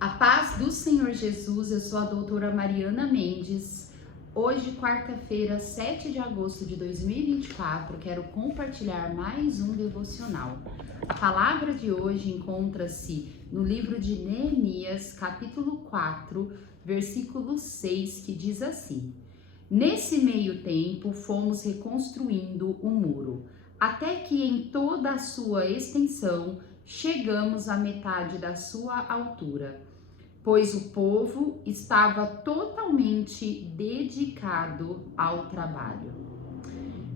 A paz do Senhor Jesus, eu sou a doutora Mariana Mendes. Hoje, quarta-feira, 7 de agosto de 2024, quero compartilhar mais um devocional. A palavra de hoje encontra-se no livro de Neemias, capítulo 4, versículo 6, que diz assim: Nesse meio tempo, fomos reconstruindo o muro, até que em toda a sua extensão chegamos à metade da sua altura, pois o povo estava totalmente dedicado ao trabalho.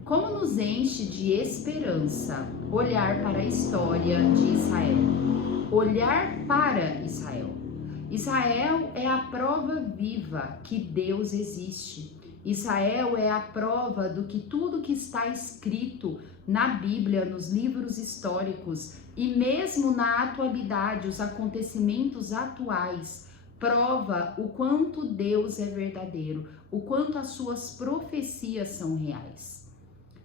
Como nos enche de esperança olhar para a história de Israel. Olhar para Israel. Israel é a prova viva que Deus existe. Israel é a prova do que tudo que está escrito na Bíblia, nos livros históricos e mesmo na atualidade, os acontecimentos atuais, prova o quanto Deus é verdadeiro, o quanto as suas profecias são reais.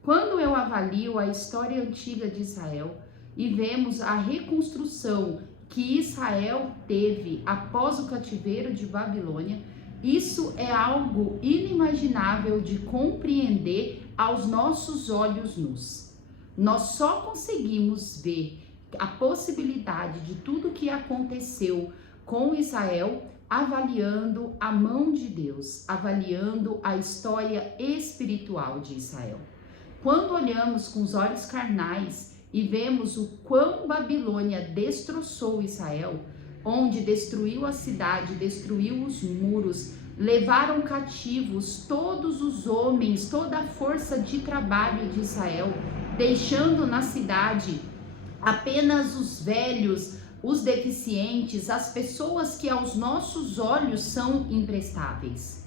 Quando eu avalio a história antiga de Israel e vemos a reconstrução que Israel teve após o cativeiro de Babilônia, isso é algo inimaginável de compreender aos nossos olhos nus. Nós só conseguimos ver a possibilidade de tudo que aconteceu com Israel avaliando a mão de Deus, avaliando a história espiritual de Israel. Quando olhamos com os olhos carnais e vemos o quão Babilônia destroçou Israel, onde destruiu a cidade, destruiu os muros, levaram cativos todos os homens, toda a força de trabalho de Israel, deixando na cidade apenas os velhos, os deficientes, as pessoas que aos nossos olhos são imprestáveis.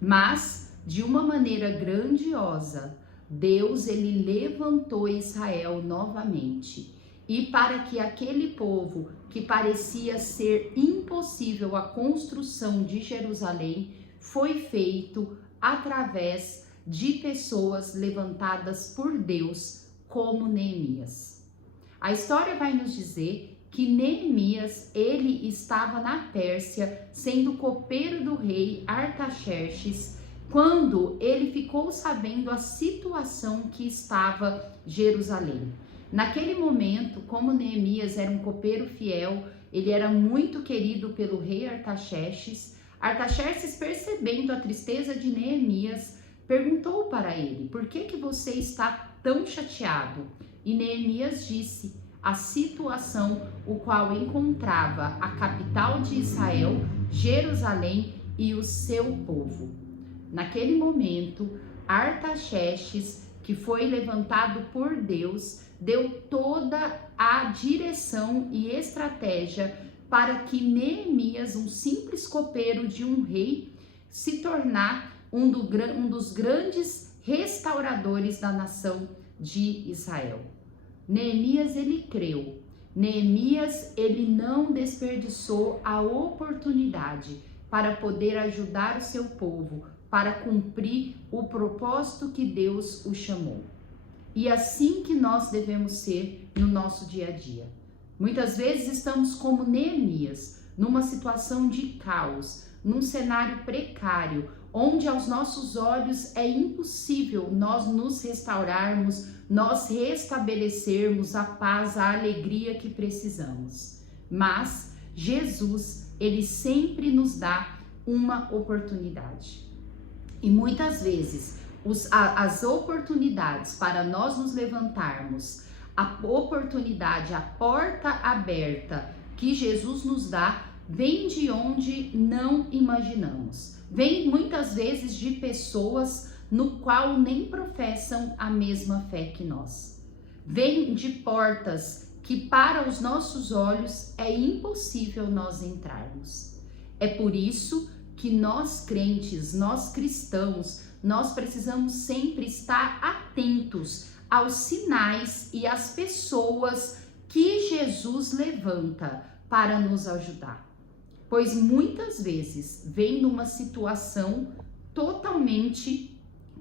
Mas, de uma maneira grandiosa, Deus ele levantou Israel novamente. E para que aquele povo que parecia ser impossível a construção de Jerusalém, foi feito através de pessoas levantadas por Deus, como Neemias. A história vai nos dizer que Neemias, ele estava na Pérsia, sendo copeiro do rei Artaxerxes, quando ele ficou sabendo a situação que estava Jerusalém. Naquele momento, como Neemias era um copeiro fiel, ele era muito querido pelo rei Artaxerxes. Artaxerxes, percebendo a tristeza de Neemias, perguntou para ele: por que você está tão chateado? E Neemias disse a situação o qual encontrava a capital de Israel, Jerusalém, e o seu povo. Naquele momento, Artaxerxes, que foi levantado por Deus, deu toda a direção e estratégia para que Neemias, um simples copeiro de um rei, se tornar um dos grandes restauradores da nação de Israel. Neemias, ele creu. Neemias, ele não desperdiçou a oportunidade para poder ajudar o seu povo, para cumprir o propósito que Deus o chamou. E assim que nós devemos ser no nosso dia a dia. Muitas vezes estamos como Neemias, numa situação de caos, num cenário precário, onde aos nossos olhos é impossível nós nos restaurarmos, nós restabelecermos a paz, a alegria que precisamos. Mas Jesus, ele sempre nos dá uma oportunidade. E muitas vezes as oportunidades para nós nos levantarmos, a oportunidade, a porta aberta que Jesus nos dá, vem de onde não imaginamos. Vem muitas vezes de pessoas no qual nem professam a mesma fé que nós. Vem de portas que para os nossos olhos é impossível nós entrarmos. É por isso que nós crentes, nós cristãos, nós precisamos sempre estar atentos aos sinais e às pessoas que Jesus levanta para nos ajudar. Pois muitas vezes vem numa situação totalmente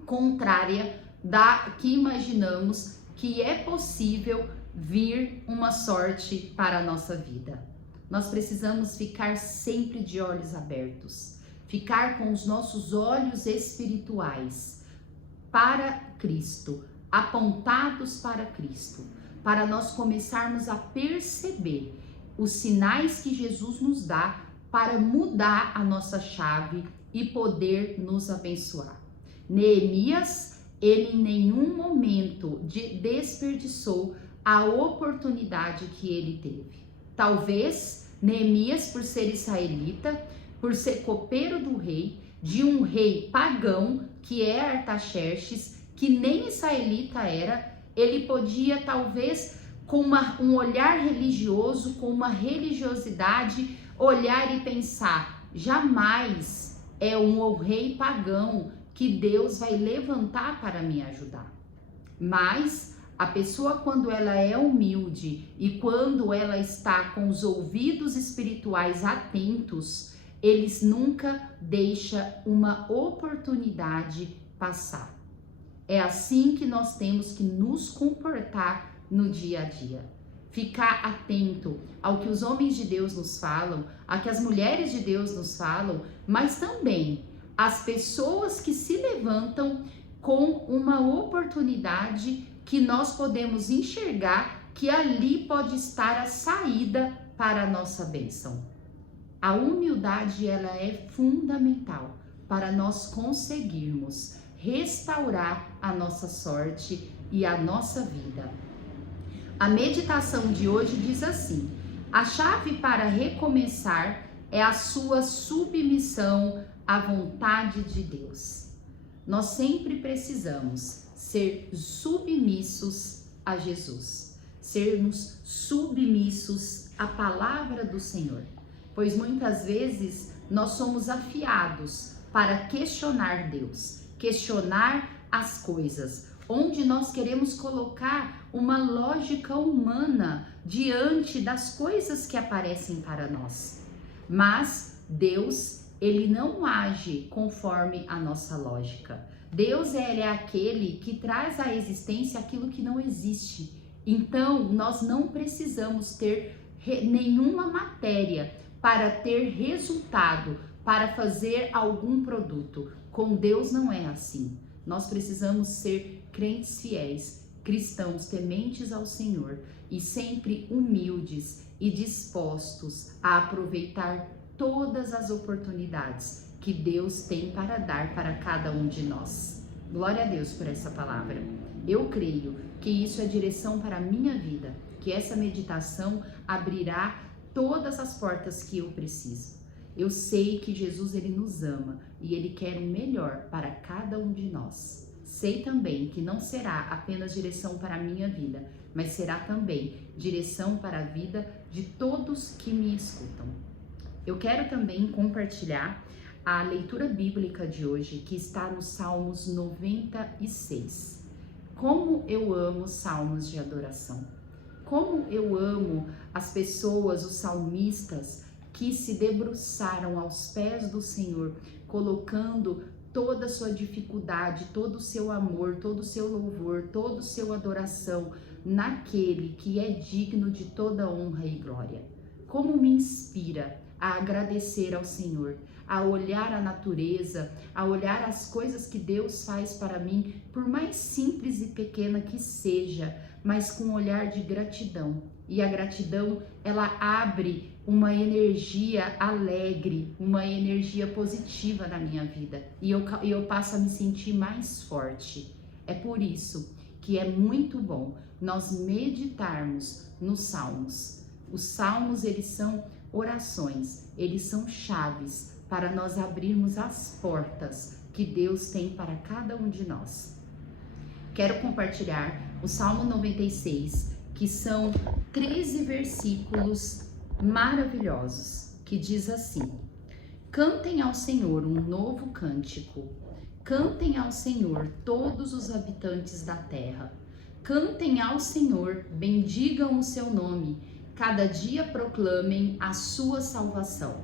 contrária da que imaginamos que é possível vir uma sorte para a nossa vida. Nós precisamos ficar sempre de olhos abertos, ficar com os nossos olhos espirituais para Cristo, apontados para Cristo, para nós começarmos a perceber os sinais que Jesus nos dá para mudar a nossa chave e poder nos abençoar. Neemias, ele em nenhum momento desperdiçou a oportunidade que ele teve. Talvez Neemias, por ser israelita, por ser copeiro do rei, de um rei pagão, que é Artaxerxes, que nem israelita era, ele podia talvez com um olhar religioso, com uma religiosidade, olhar e pensar, jamais é um rei pagão que Deus vai levantar para me ajudar. Mas a pessoa, quando ela é humilde e quando ela está com os ouvidos espirituais atentos, eles nunca deixam uma oportunidade passar. É assim que nós temos que nos comportar no dia a dia. Ficar atento ao que os homens de Deus nos falam, ao que as mulheres de Deus nos falam, mas também as pessoas que se levantam com uma oportunidade que nós podemos enxergar que ali pode estar a saída para a nossa bênção. A humildade, ela é fundamental para nós conseguirmos restaurar a nossa sorte e a nossa vida. A meditação de hoje diz assim: a chave para recomeçar é a sua submissão à vontade de Deus. Nós sempre precisamos ser submissos a Jesus, sermos submissos à palavra do Senhor, pois muitas vezes nós somos afiados para questionar Deus, questionar as coisas, onde nós queremos colocar uma lógica humana diante das coisas que aparecem para nós. Mas Deus, ele não age conforme a nossa lógica. Deus, ele é aquele que traz à existência aquilo que não existe. Então, nós não precisamos ter nenhuma matéria para ter resultado, para fazer algum produto. Com Deus não é assim. Nós precisamos ser crentes fiéis, cristãos tementes ao Senhor e sempre humildes e dispostos a aproveitar todas as oportunidades que Deus tem para dar para cada um de nós. Glória a Deus por essa palavra. Eu creio que isso é direção para a minha vida, que essa meditação abrirá todas as portas que eu preciso. Eu sei que Jesus, ele nos ama e ele quer o melhor para cada um de nós. Sei também que não será apenas direção para a minha vida, mas será também direção para a vida de todos que me escutam. Eu quero também compartilhar a leitura bíblica de hoje, que está no Salmos 96. Como eu amo salmos de adoração. Como eu amo as pessoas, os salmistas, que se debruçaram aos pés do Senhor, colocando toda a sua dificuldade, todo o seu amor, todo o seu louvor, toda a sua adoração naquele que é digno de toda honra e glória. Como me inspira a agradecer ao Senhor, a olhar a natureza, a olhar as coisas que Deus faz para mim, por mais simples e pequena que seja, mas com um olhar de gratidão. E a gratidão, ela abre uma energia alegre, uma energia positiva na minha vida. E eu passo a me sentir mais forte. É por isso que é muito bom nós meditarmos nos Salmos. Os Salmos, eles são orações, eles são chaves para nós abrirmos as portas que Deus tem para cada um de nós. Quero compartilhar o Salmo 96, que são 13 versículos maravilhosos, que diz assim: cantem ao Senhor um novo cântico, cantem ao Senhor todos os habitantes da terra, cantem ao Senhor, bendigam o seu nome, cada dia proclamem a sua salvação,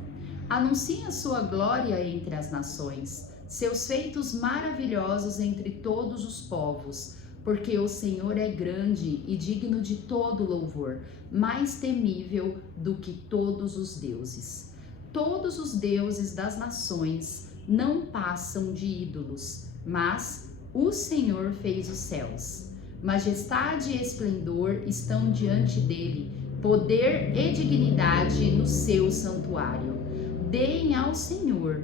anunciem a sua glória entre as nações, seus feitos maravilhosos entre todos os povos. porque o Senhor é grande e digno de todo louvor, mais temível do que todos os deuses. Todos os deuses das nações não passam de ídolos, mas o Senhor fez os céus. Majestade e esplendor estão diante dele, poder e dignidade no seu santuário. Deem ao Senhor,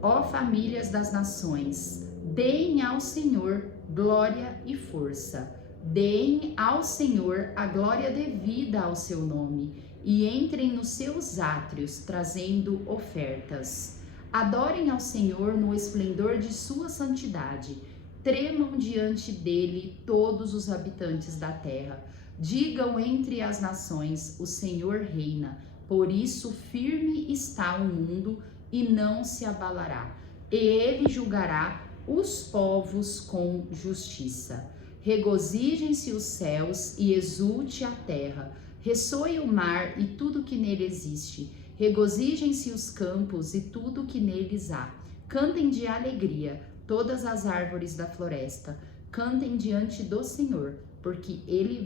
ó famílias das nações, deem ao Senhor glória e força. Deem ao Senhor a glória devida ao seu nome e entrem nos seus átrios trazendo ofertas. Adorem ao Senhor no esplendor de sua santidade. Tremam diante dele todos os habitantes da terra. Digam entre as nações, o Senhor reina. Por isso firme está o mundo e não se abalará. E ele julgará os povos com justiça. Regozijem-se os céus e exulte a terra. Ressoe o mar e tudo que nele existe. Regozijem-se os campos e tudo que neles há. Cantem de alegria todas as árvores da floresta. Cantem diante do Senhor, porque ele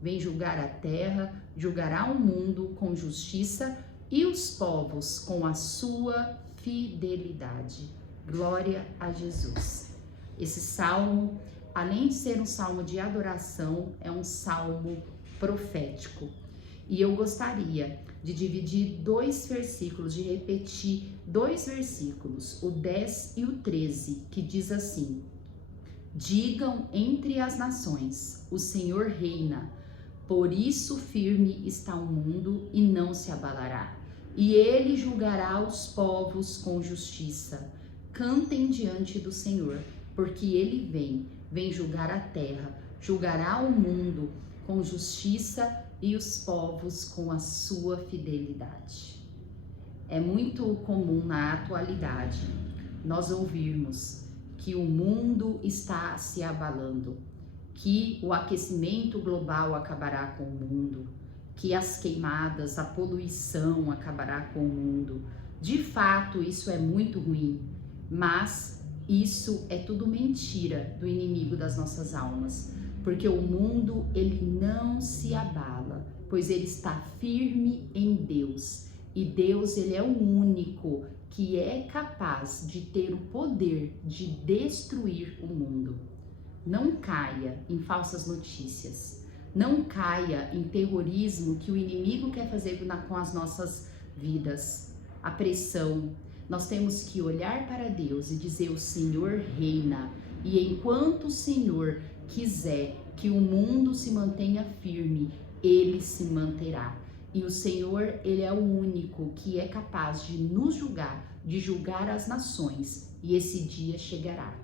vem julgar a terra, julgará o mundo com justiça e os povos com a sua fidelidade. Glória a Jesus. Esse salmo, além de ser um salmo de adoração, é um salmo profético. E eu gostaria de dividir 2 versículos, de repetir 2 versículos, o 10 e o 13, que diz assim: digam entre as nações, o Senhor reina, por isso firme está o mundo e não se abalará, e ele julgará os povos com justiça. Cantem diante do Senhor, porque ele vem julgar a terra, julgará o mundo com justiça e os povos com a sua fidelidade. É muito comum na atualidade nós ouvirmos que o mundo está se abalando, que o aquecimento global acabará com o mundo, que as queimadas, a poluição acabará com o mundo. De fato, isso é muito ruim, mas isso é tudo mentira do inimigo das nossas almas, porque o mundo ele não se abala, pois ele está firme em Deus, e Deus ele é o único que é capaz de ter o poder de destruir o mundo. Não caia em falsas notícias, não caia em terrorismo que o inimigo quer fazer com as nossas vidas, a pressão. Nós temos que olhar para Deus e dizer: o Senhor reina, e enquanto o Senhor quiser que o mundo se mantenha firme, ele se manterá. E o Senhor, ele é o único que é capaz de nos julgar, de julgar as nações, e esse dia chegará.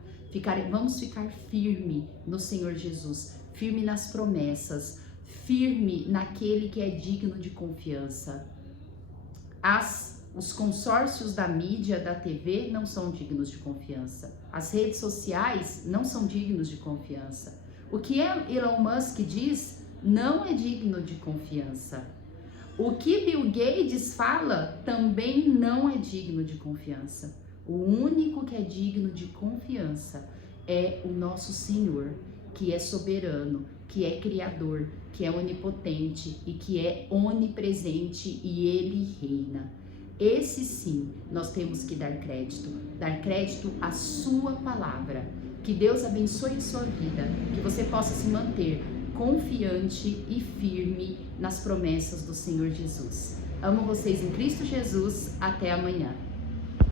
Vamos ficar firme no Senhor Jesus, firme nas promessas, firme naquele que é digno de confiança. Os consórcios da mídia, da TV, não são dignos de confiança. As redes sociais não são dignos de confiança. O que Elon Musk diz não é digno de confiança. O que Bill Gates fala também não é digno de confiança. O único que é digno de confiança é o nosso Senhor, que é soberano, que é criador, que é onipotente e que é onipresente, e ele reina. Esse sim, nós temos que dar crédito à sua palavra. Que Deus abençoe a sua vida, que você possa se manter confiante e firme nas promessas do Senhor Jesus. Amo vocês em Cristo Jesus, até amanhã.